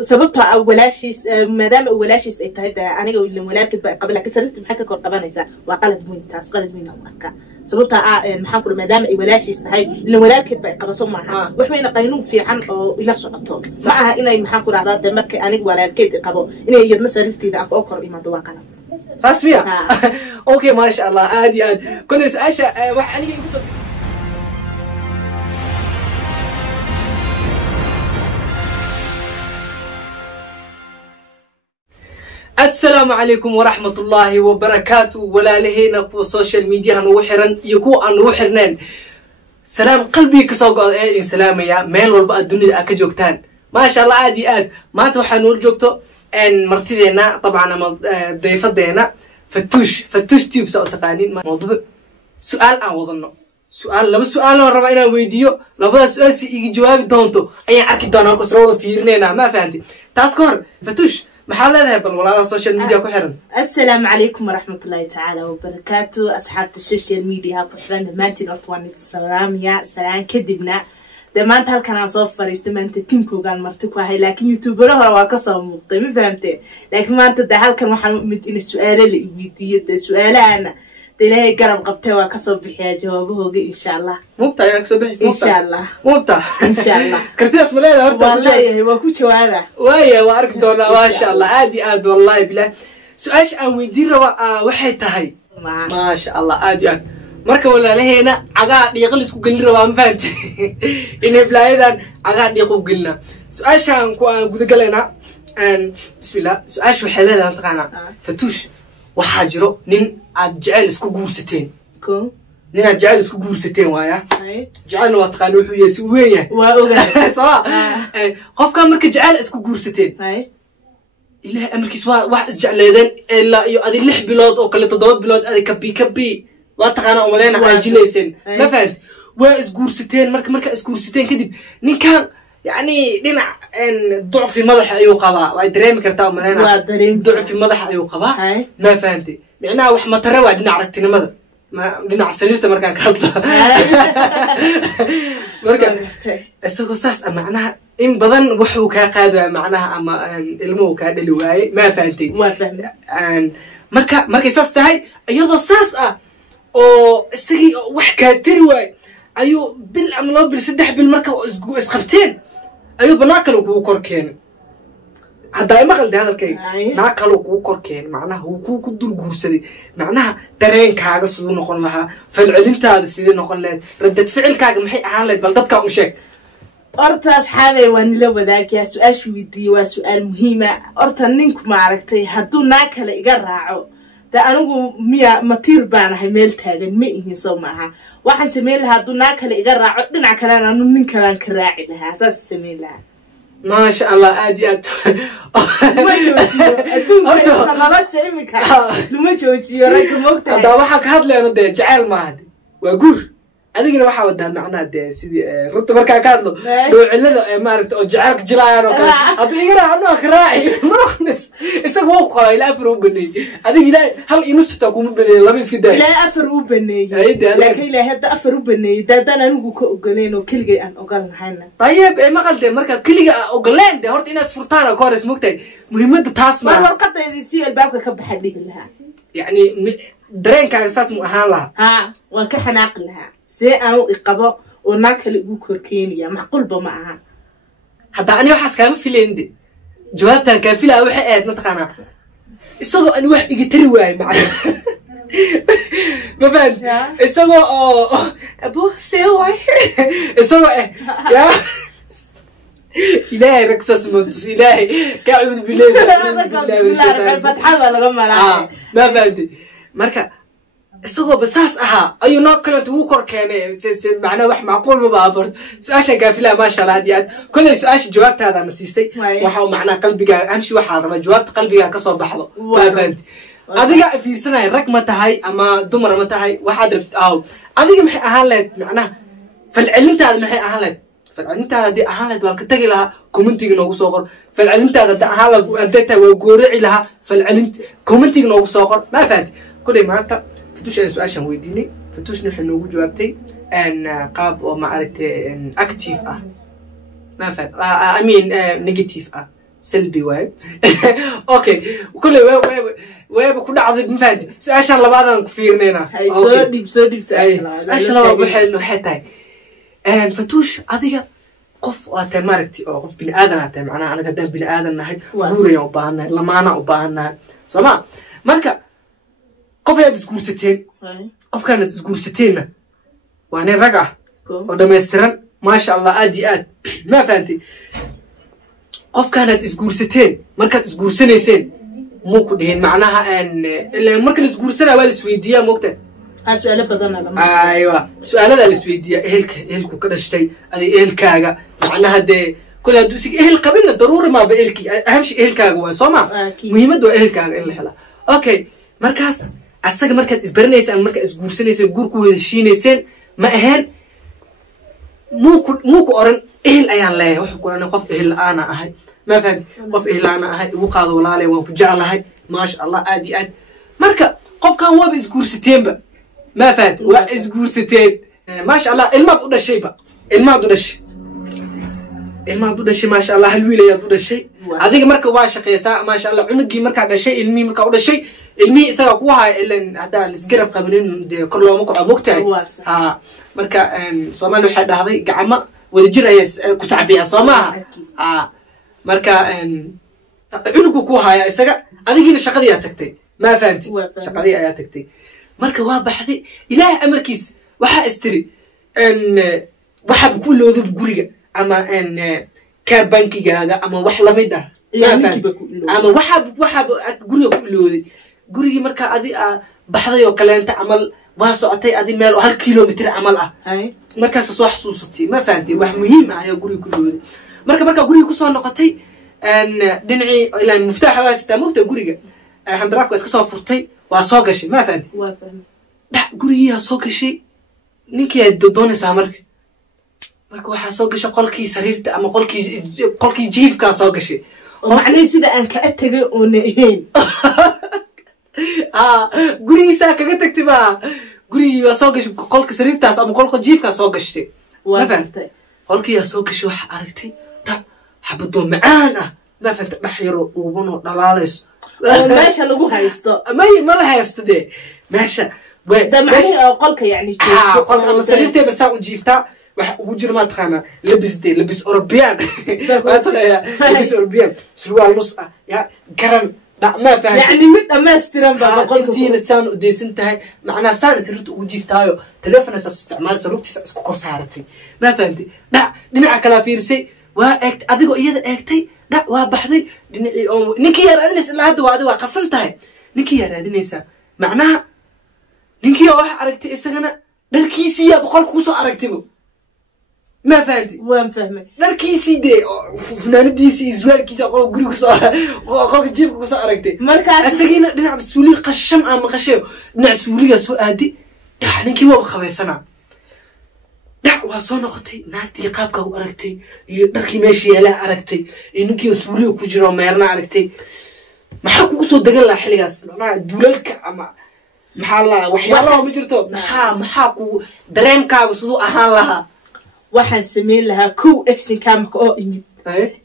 sababta awalaashiis maadaama awalaashiis ay tahay aniga wiilin walaalkid baa qabla ka sarirti maxaa ka kor qabanaysa waa qalad weyn taas qalad weyn oo arka sababta maxaan ku maadaama ay walaashiis tahay wiilin walaalkid baa qabaso maaha wax weyn qaynuun fiican oo ila socoto ma aha inay maxaan ku raahdaa markay aniga walaalkid qabo inay yadna sarirtiida aan oo kor imaado waa qalad صاسبيا اوكي ما شاء الله عادي عادي كل اشياء واحد aniga igu soo السلام عليكم ورحمة الله وبركاته ولا لهينا في السوشيال ميديا هنو حرن يكون أنو حرنان سلام قلبي كسوق إيه سلام يا ميل والبقى الدنيا أكجوكتان ما شاء الله عادي عاد ما توحى نقول جوكتو إن مرتدينا طبعا ضيفدينا فتوش تيوب سو تقانين موضوع سؤال عن وضعنا سؤال لما سؤال ربعنا ويديو لبدا سؤال سي جواب دونتو أي أركي دونا كسرود فيرنينا ما فهمتي تاسكور فتوش محل هذا بل ولا السوشيال ميديا كحرن. السلام عليكم ورحمة الله تعالى وبركاته أصحاب السوشيال ميديا كحرن دمانتي نرتوان السلام يا سلام كدبنا دمانت هالكنا صوفر دمانت تيمكو قال مرتكوا هاي لكن يوتيوبر هو واقصة مقطع ما فهمتي لكن ما أنت ده هالكنا محمد إن السؤال اللي بيدي السؤال أنا تلاقي قرب قبته واقصة بحياة جوابه إن شاء الله. مبتع ياك سبح إن شاء الله. مبتع. إن شاء الله. كرتي اسم الله والله هو كوش هذا. ويا وارك دونا ما شاء الله عادي عاد والله بلا سؤال أو يدير وحي تهي. ما شاء الله عادي عاد. مركب ولا لهنا عقاد يغلس كقول روا ما فهمت إنه بلا إذا عقاد يقول قلنا سؤال شان قد قلنا أن بسم الله سؤال شو حلال أنت قانا فتوش وحاجرو نين أجعل اسكو جورستين نين أجعل اسكو جورستين ويا جعلنا واتقانو حوي سوية صح قف كان مركب جعل اسكو جورستين إلا أمريكي سوا واحد جعل إذن إلا يؤدي لح بلاد أو كل تضاد بلاد أدي كبي واتقانا أملينا عاجليسين ما فهمت واسكورستين مركب اسكورستين كدب نين كان يعني دينا ان ضعف مدح ايو قبا واي دريم كرتا ملينا ضعف مدح ايو قبا ما فهمتي معناها wax ma tare waa dhinac aragtinimada ma dhinac sariirta markaan ka hadlo markaan isagoo saas macnaha in badan wuxuu ka qaado macnaha ama ilmuhu ka dhali waayay ma fahantay waa fahmay marka saas tahay iyadoo saas ah oo isagii wax ka tiri waay ayuu bil ama loo bil saddex bil marka isqabteen ayuu banaakalo kugu korkeen hadda ma qalday hadalkay naakalo kugu korkeen macnaha uu ku dul guursaday macnaha dareenkaaga sidoo noqon lahaa falcelintaada sidoo noqon lahayd radad ficilkaaga maxay ahaan lahayd bal dadka u sheeg orta asxaabay waan la wadaagaya su'aashu weydiiyay waa su'aal muhiim ah orta ninku ma aragtay hadduu naakala iga raaco da anigu miya matiir baan ahay meel taagan ma ihin soo maaha waxaan sameyn lahaa hadduu naakala iga raaco dhinac kalena anu nin kalaan ka raaci lahaa saas sameyn lahaa ما شاء الله عادي ما جوتيو أدونك أنا سامك لما جوتيو رايك موقتها هذا واحد هذا اللي ده جعل ما هذا وأقول أديك واحد وده معنا ده سيدي رت مركا كادلو لو علده ما عرفت جعلك جلاير وكذا أديك أنا كراعي مرخنس إسقوا قاي لا أفرو بني أديك لا هل ينصح تقوم بني لا بيسك ده لا أفرو بني لكن لا هذا أفرو بني ده أنا نقول كأجنين وكل جي أن أقول حنا طيب ما قلت مركا كل جي أقولين ده هرت الناس فرطانة كورس مكتئ مهمة تاسمع ما ورقة يدي الباب كب حديك لها يعني درين كان أساس مؤهل لها وكحناق لها سي أو إقباء وناكل يقول كينيا معقول بمعها حتى أنا وحس كان في لندي جوابتها كان في لها وحقات نتقانا إساقو أنا واحد يجي تروي معنا ما فهمت إساقو أبو سيواي إساقو يا إلهي ركسس منتس إلهي كأعوذ بالله بسم الله الفتحة ولا غمرة ما فهمت مركا isagoo basaas aha ayuu noo kale uu kor keenay macna wax macquul ma baabar su'aasha gaafila ma sha Allah diyaad kulay su'aasha jawaabtaada na siisay waxa uu macna qalbiga amshi waxa raba jawaabta qalbiga ka soo baxdo ma fahanti adiga fiirsanay rag ma tahay ama dumar ma tahay waxa dabs aaw adiga maxay ahaan leed macna falcelintaada maxay ahaan leed falcelintaada ahaan leed waan ka tagi lahaa commentiga noogu soo qor falcelintaada ahaan la adayta waa goorici lahaa falcelint commentiga noogu soo qor ma fahanti kulay maanta فتوش سؤال شن ويديني فتوش نحن نوجو جوابتي ان قاب وما عرفت ان اكتيف ما فهم I mean نيجاتيف سلبي واي اوكي كل ويب ku dhacday ma fahanti su'aashan labaadan ku fiirneena soo dhib su'aashan labaad waxay tahay fatuush adiga qof waa tahay maragti oo qof bini aadan ah tahay macnaha anaga hadaan bini aadan nahay guuriya u baahanahay lamaana u baahanahay soma marka qof aad isguursateen qofkaan isguursateena waa nin rag ah oo dhameystiran ma sha Allah aad iyo aad ma fahanti qofkaan isguursateen markaad isguursanayseen muu ku dhihin macnaha ilaa marka la isguursanaa waa la isweydiiyaa moogtaa su'aalo badan aywa su'aalada la isweydiiyaa ehelku ka dhashtay adi ehelkaaga macnaha dee kule hadduu isig ehel qabinna daruuri maaba ehelkii aham shay ehelkaaga waa soo ma muhiimadda waa ehelkaaga in la hela okay markaas asaga markaad isbaranaysaan markaad isguursanayseen guur ku wada heshiinayseen ma ahayn muu ku oran ehel ayaan leeyahay wuxuu ku oran qof ehel la'aana ahay ma fahanti qof ehel la'aana ahay igu qaado walaalay waan ku jeclahay maasha Allah aad iyo aad marka qofkan waaba isguursateenba ma fahanti waa isguursateen maasha Allah ilmaad u dhashayba ilmaad u dhashay maasha Allah hal wiil ayaad u dhashay adiga marka waa shaqeysaa maasha Allah cunugii markaa dhashay ilmihii markaa u dhashay ilmihii isaga ku haay ilan hadaa la isgarab qabinin dee kor looma kaco mogtahay ha marka Soomaali waxay dhahday gacmo wadajir ayay ku sacbiyaa soo maaha ha marka cunugu ku haaya isaga adigiina shaqadii ayaa tagtay ma fahanti shaqadii ayaa tagtay marka waa baxday ilaahay amarkiis waxa istiri waxa ku loodo guriga ama kaar bankigaaga ama wax lamid ah ama waxa guriga ku looday gurigi marka adi baxday oo kaleenta amal waa socotay adi meel 1 kilomitir amal ah markaas soo xasuusatay ma fahanti wax muhiim ah ayaa guriga ku looday marka guriga ku soo noqotay dhinacii ilaa muftaxa waa sita mufta guriga handraafka iska soo furtay waa soo gashay ma fahanti waa fahmay guriga soo gashay ninkii ay doonaysaa marka waxa soo gashay qolkii sariirta ama qolkii jiifka soo gashay oo macnaheedu sida aan ka tagay oo neeyn gurigiisa kaga tagtay ba guriga waa soo gashay qolka sariirtaas ama qolka jiifka soo gashay waa fahmtay qolkii soo gashay waxa aragtay xabado macaan ah ma fahmtay dhaxyaro uubano dhalaalayso oo meesha lagu haysto ma la haysto de meesha meesha qolka yani qolka sariirtay bas aan jiiftaa waxa ugu jira ma taqaana labis European labis European surwaal nus ah ya garan ما فهمت يعني مد أمسترن بابا قلتي لسان وديسن تهاي معناه سان سرت وجيفتايو تليفون استعمال سرقتي اسكو كورسارتي ما فهمتي لا دمع كلا فيرسي واكت اديغو iyada eegtay لا waa baxday dhinacii oo ninkii yar adinaysa la hadda waa qasan tahay ninkii yar adinaysa macnaha ninkii wax aragtay isagana dharkiisii ya boqol ku soo aragtibo ما فهمتي وين فهمت نركيسي دي فنانديسي إزوالكيسي أقول قريكو أقول جيبكو سأركتي مركز أساقينا دينا بسولي قشم أما قشيو دينا سولي سؤادي دحنين كي وابا خبيسانا دعوة صونا خطي ناكتي قابكا وأركتي نركي ماشي يلا أركتي إنوكي سولي وكجرو ميرنا أركتي محاكو قصو دقل لا حلقاس دولالك أما محالا وحيالا ومجرتو محاكو دريمكا وصدو أهان لها waxaan sameyn lahaa kow action camka oo imid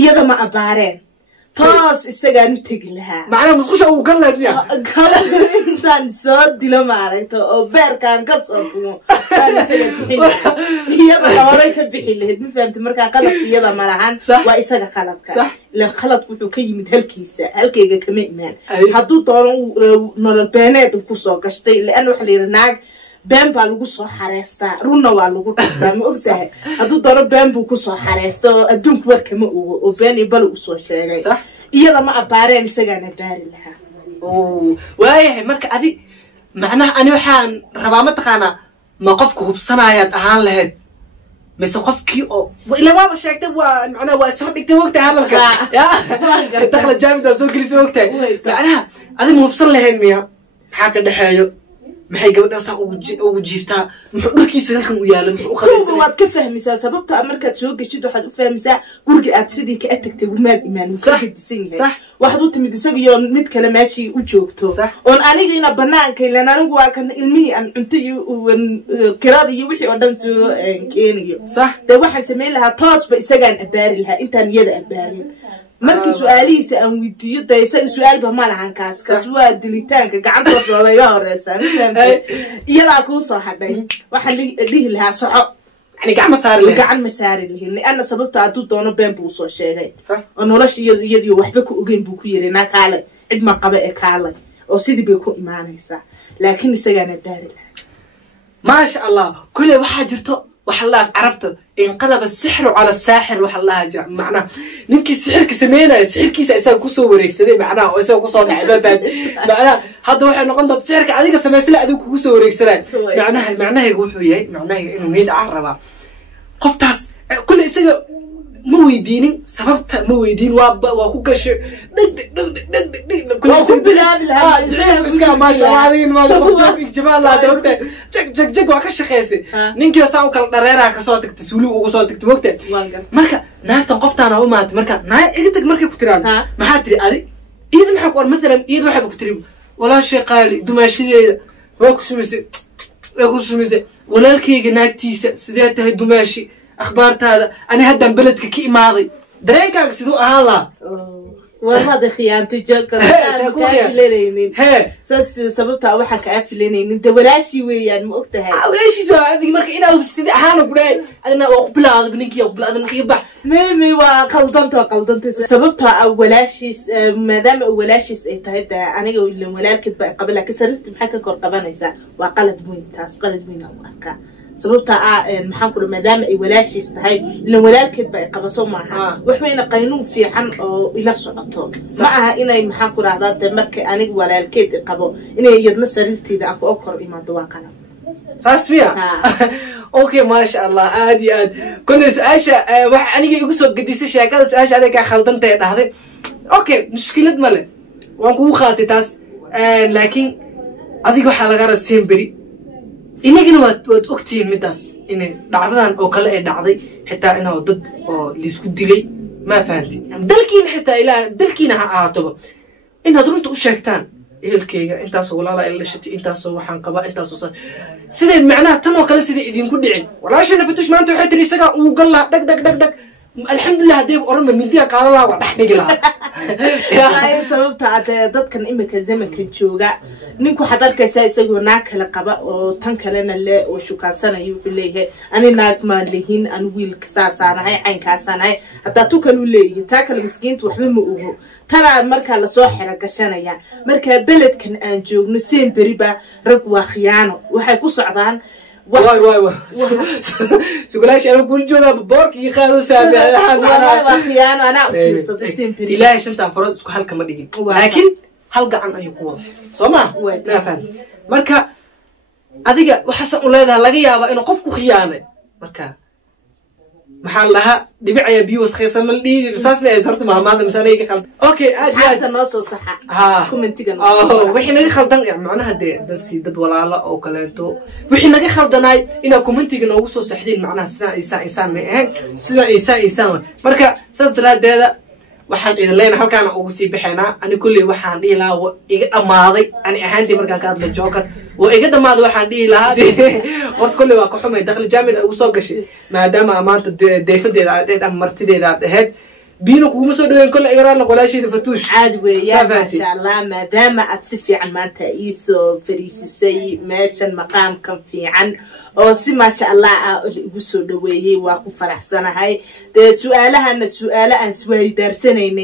iyada ma abaareen toos isagaan u tegi lahaa macnaha musqusha uu kan laadniya intaan soo dilo maaragto oo beerkaan ka soo tumo iyada horay ka bixi lahayd ma fahamti markaa qalabka iyada ma lahan waa isaga qalabka ilaan qalad wuxuu ka yimid halkiisa halkayga kama imaan hadduu doono nolol beeneed ku soo gashtay laan waxa la yidhi naag been baa lagu soo xareystaa runna waa lagu dhigtaa ma ogtahay hadduu doono been buu ku soo xareysta oo adduunku warkama ogo oo been iyo bal u soo sheegay iyada ma abaareen isagaana baari lahaa waayahay marka adi macnaha ani waxaan rabaa ma taqaanaa ma qofka hubsanayaad ahaan lahayd mise qofkii oo ilaa waaba sheegtay waa macnaha waa soo dhigtay wogtahay hadalka ya dakhla jaamida soo gelisay wogtahay macnaha adi ma hubsan lahayd miya maxaa ka dhexeeyo maxay gabadhaasa ugu jiiftaa muxuu dharkiisa halkan u yaala muxuu qalaysan waad ka fahmaysaa sababta markaad soo gashid waxaad u fahmaysaa guriga aad sidii ka tagtay gumaad imaan ka gedisan yahay waxaad u timid isagiyo mid kale meeshii u joogto oon aniga ina banaanka ilaan anigu waa kan ilmihii aan cunto iyo kirada iyo wixii oo dhan soo keenayo dee waxaan samayn lahaa toosba isagaan abaari lahaa intaan iyada abaarin markii su'aalihiisa aan weydiiyo daysa su'aalba ma lahan kaas waa dilitaanka gacantooda way iga horeysaa iyada ku soo hadhay waxaan dhihi lahaa soco يعني قاعد مسار لهن أنا سببت أدو دونه بين بوصو شيء ونلاش يدي وحبك أجين بكوير هناك على عد ما قبل كله أو سيدي بيكون إيمانه صح لكن سجن الدار ما شاء الله كل واحد جرته وحلاف عرفته انقلب السحر على الساحر وحلاها جرى معنا نمكي السحر كسمينا السحر كيس أسا كوسو وريكسدي معنا وأسا كوسو نعبة معنا هذا واحد نقطة السحر كعادي كسماسلة أدو كوسو وريكسدي معناها يقول وياي معناها إنه ميت عربة قفتاس كل إسا مويدين سببت مويدين وكوكش كل بلا ما شاء الله عليهم ما جوك جمال لا دوسته جك وكش خيسي نينكي ساو كان دريرها كصوتك تسولو وصوتك وقته marka naagtan qoftaan oo maad marka naay igtag markay ku tiraan maxaa tiri adi iyada maxaa qoor midran iyada waxa ku tiri wala shay qaali dumaashideeda waa ku sumisay walaalkayga naagtiisa sidee tahay dumaashi akhbaartaada ani hadan beledka ka imaaday dareenkaaga sidoo ahaan la والله خيانتي جوكر كافلينين سببتها waxaan ka afileenin inta walaashi weeyaan ma ogtahay walaashi soo adiga marka inaa hubsatid ahaan gudhay adina waa qublaad bininkii qublaad ninkii bax meemi waa qaldanta sababta walaashi maadaama walaashi ay tahay aniga walaalkid ba qabla ka sarifti maxay ka kor qabanaysa waa qalad weyn taas qalad weyn oo arka sababta maxaan ku maadaama ay walaashiis tahay ila walaalkeed ba qabaso maaha waxayna qaynuun fiican oo ila socoto ma aha inay maxaan ku raahdaa marka aniga walaalkeed qabo inay yadna sariirteeda aan ku kor imaado waa qalad saasfiya okay ma sha Allah aadi kuna su'aasha wax aniga igu soo gadisay sheekada su'aasha adiga ka khaldantay dhahday okay mushkilad male waan kugu qaatay taas laakiin adiga waxa laga raaseen bari inagina waad ogtiin midaas in dhacdadan oo kale ay dhacday xitaa inaa dad oo liisku dilay ma fahanti dalkiina xitaa ilaa dalkiina ha ahaato inaad runta u sheegtaan ehelkayga intaas walaala ila shati intaas waxaan qabaa intaas sidee macnaha tan oo kale sidee idinku dhicin walaashana fatush maanta waxay tiri isaga uu gal la dhag alxamdulillah hadii oran ma midiya qaadala waa dhax dhigi lahaa ay sababta dadkan imika zamanka jooga ninku xadalkaysa isagoo naag kala qaba oo tan kalena le oo shukaasanayo wuxuu leeyahay ani naag ma leehin an wiil kasaasanahay caynkaasanahay hadaa tu kale leeyahay taa kale miskiintu waxba ma ogo tana marka la soo xira gashanaya marka beledkan aan joogno seen bariba rag waa khiyaano waxay ku socdaan واي سقلاش أنا كل جونا ببارك يخاذوا سابع والله خيانة أنا أفير صدقين بري إلهي شنطة فرد سك هل كم دقيقة لكن هل قعن أي قوة صما لا فهمت مركا أديك وحسن أولادها لقيا بقى إنه قفكو خيانة مركا محلها دبيع بيوس خيسة من دي بساس ما يدرت مع ماذا مثلا يجي خلط أوكي حتى الناس صح كومنتي قال وحين نجي خلطان يعني معناها ده سيد ولا لا أو كلامته وحين نجي خلطاناي إنه كومنتي قالوا وصو سحدين معناها سنا إنسان ما هيك سنا إنسان مركا ساس دلاد ده waxaan idin leenahay halkaan ugu sii bixinaa ani kulli waxaan dhihi lahaa iga dhamaaday ani ahaantii markaan ka hadlo joker waa iga dhamaaday waxaan dhihi lahaa horta kulli waa ka xumay dakhli jaamid ugu soo gashay maadaama maanta deefadeeda aad ama martideeda aad ahayd بينو كوما سو دوين كل إيران نقولاشي دفتوش عاد ويا ما شاء الله ما دام أتصفي عن ما أنت إيسو فريسي ماشان مقام كم في عن أو سي ما شاء الله بسو دويه واقو فرح سنة هاي ده سؤالها أن السؤال أن سوي درسنين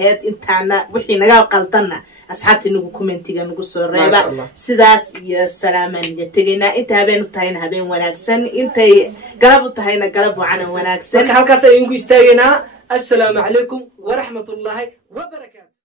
هاد إنتانا وحي نقاو قلطنا أصحابتي نقو كومنتي نقو سوريبا سيداس يا سلاما يتغينا إنت هبين وطاين هبين وناكسن إنت قلبو طاين قلبو عنا وناكسن هالكاسا ينكو يستاغينا السلام عليكم ورحمة الله وبركاته.